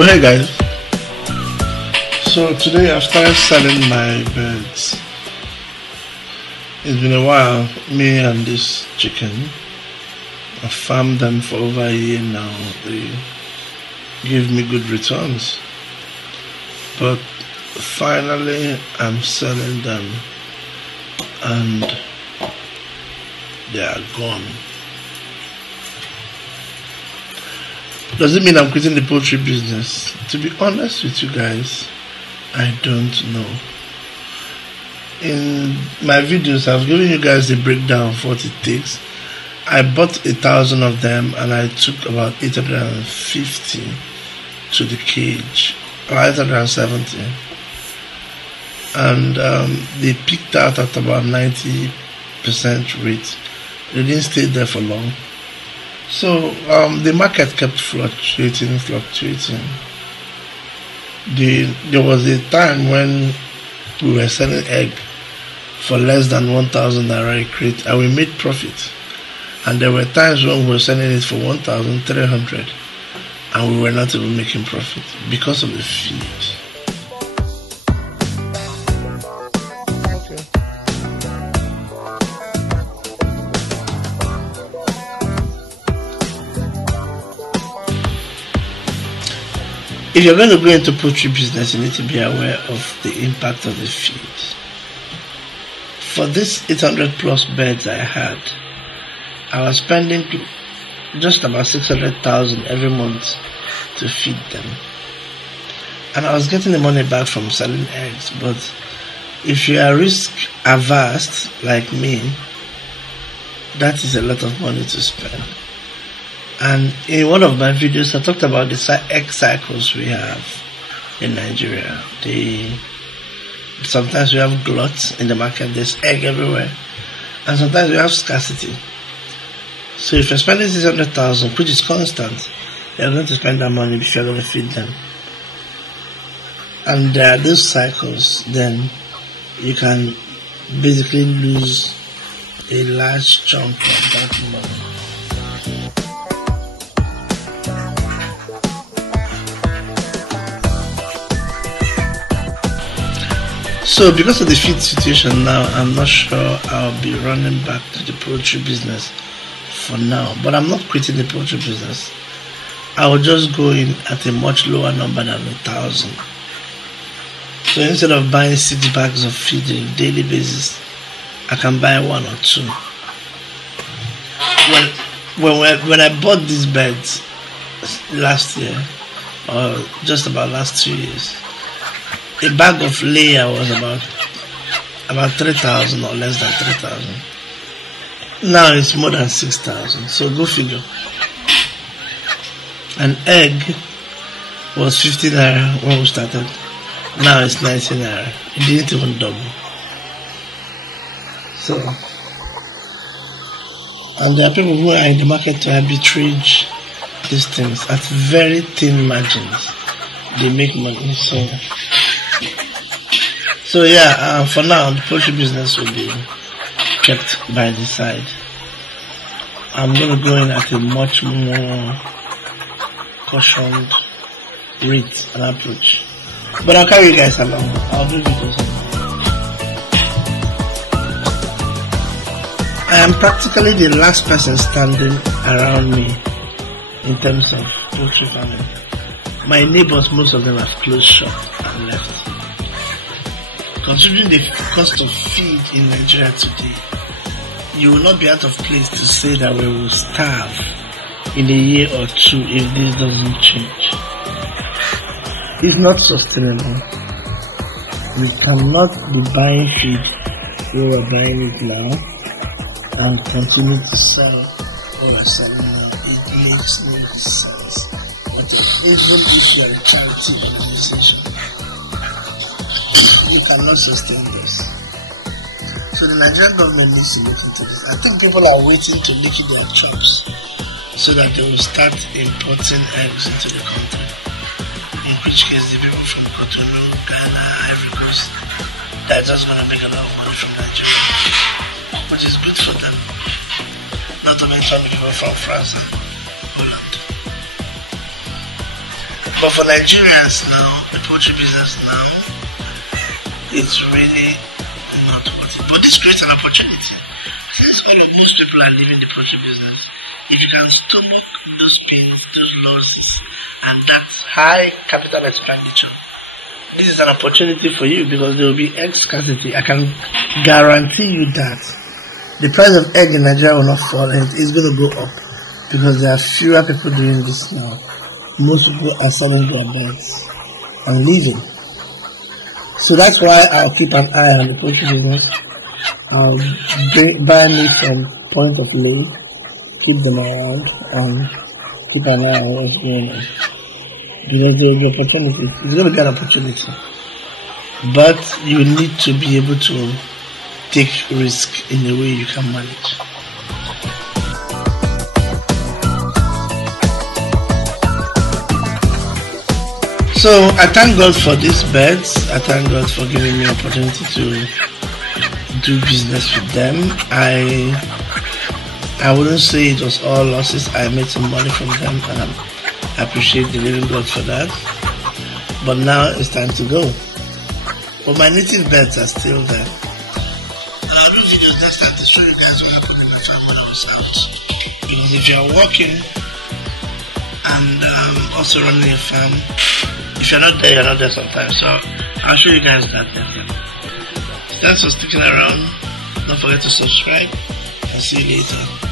Oh hey guys, so today I've started selling my birds. It's been a while, me and this chicken. I've farmed them for over a year now. They give me good returns, but finally I'm selling them and they are gone. Does it mean I'm quitting the poultry business? To be honest with you guys, I don't know. In my videos, I've given you guys the breakdown of what it takes. I bought 1,000 of them and I took about 850 to the cage, or 870. And they peaked out at about 90% rate. They didn't stay there for long. So the market kept fluctuating. There was a time when we were selling egg for less than 1,000 naira a crate and we made profit. And there were times when we were selling it for 1,300 and we were not even making profit because of the feed. If you're going to go into poultry business, you need to be aware of the impact of the feed. For this 800 plus birds I had, I was spending just about 600,000 every month to feed them. And I was getting the money back from selling eggs, but if you are risk averse like me, that is a lot of money to spend. And in one of my videos, I talked about the egg cycles we have in Nigeria. Sometimes we have glut in the market, there's egg everywhere. And sometimes we have scarcity. So if you're spending 600,000, which is constant, you're going to spend that money if you're going to feed them. And there are those cycles, then you can basically lose a large chunk of that money. So because of the feed situation now, I'm not sure I'll be running back to the poultry business for now. But I'm not quitting the poultry business. I will just go in at a much lower number than 1,000. So instead of buying 6 bags of feed on a daily basis, I can buy 1 or 2. When I bought these beds last year, or just about last 2 years, a bag of layer was about 3,000 or less than 3,000. Now it's more than 6,000. So go figure. An egg was 50 naira when we started. Now it's 90 naira. It didn't even double. So, and there are people who are in the market to arbitrage these things at very thin margins. They make money. So yeah, for now the poultry business will be kept by the side. I'm going to go in at a much more cautioned rate and approach. But I'll carry you guys along. I'll do videos. I am practically the last person standing around me in terms of poultry farming. My neighbors, most of them have closed shop and left. Considering the cost of feed in Nigeria today, you will not be out of place to say that we will starve in a year or 2 if this doesn't change. It's not sustainable. We cannot be buying feed where we're buying it now and continue to sell what we're selling now. It makes no sense. But even if you are a charity organization, you cannot sustain this. So the Nigerian government needs to look into this. I think people are waiting to lick their chops so that they will start importing eggs into the country. In which case the people from Cotonou, Ghana, Ivory Coast, they're just going to make a lot of money from Nigeria, which is good for them. Not to mention the people from France and Holland. But for Nigerians now, the poultry business now, it's really not worth it. But this creates an opportunity. Since most people are leaving the poultry business, if you can stomach those pains, those losses, and that high capital expenditure, this is an opportunity for you because there will be egg scarcity. I can guarantee you that the price of egg in Nigeria will not fall and it's going to go up because there are fewer people doing this now. Most people are selling their birds and leaving. So that's why I'll keep an eye on the poultry business. I'll buy meat from point of lay, keep them around, and keep an eye on what's going on. Because there will be opportunity. It's going to be an opportunity. But you need to be able to take risk in a way you can manage. So I thank God for these birds. I thank God for giving me an opportunity to do business with them. I wouldn't say it was all losses. I made some money from them and I appreciate the living God for that. But now it's time to go. But my native birds are still there. I'll do videos next time to show you guys what happened in my farm when I was out. Because if you are working and also running a farm, if you're not there, you're not there sometimes. So I'll show you guys that then. Thanks for sticking around. Don't forget to subscribe and see you later.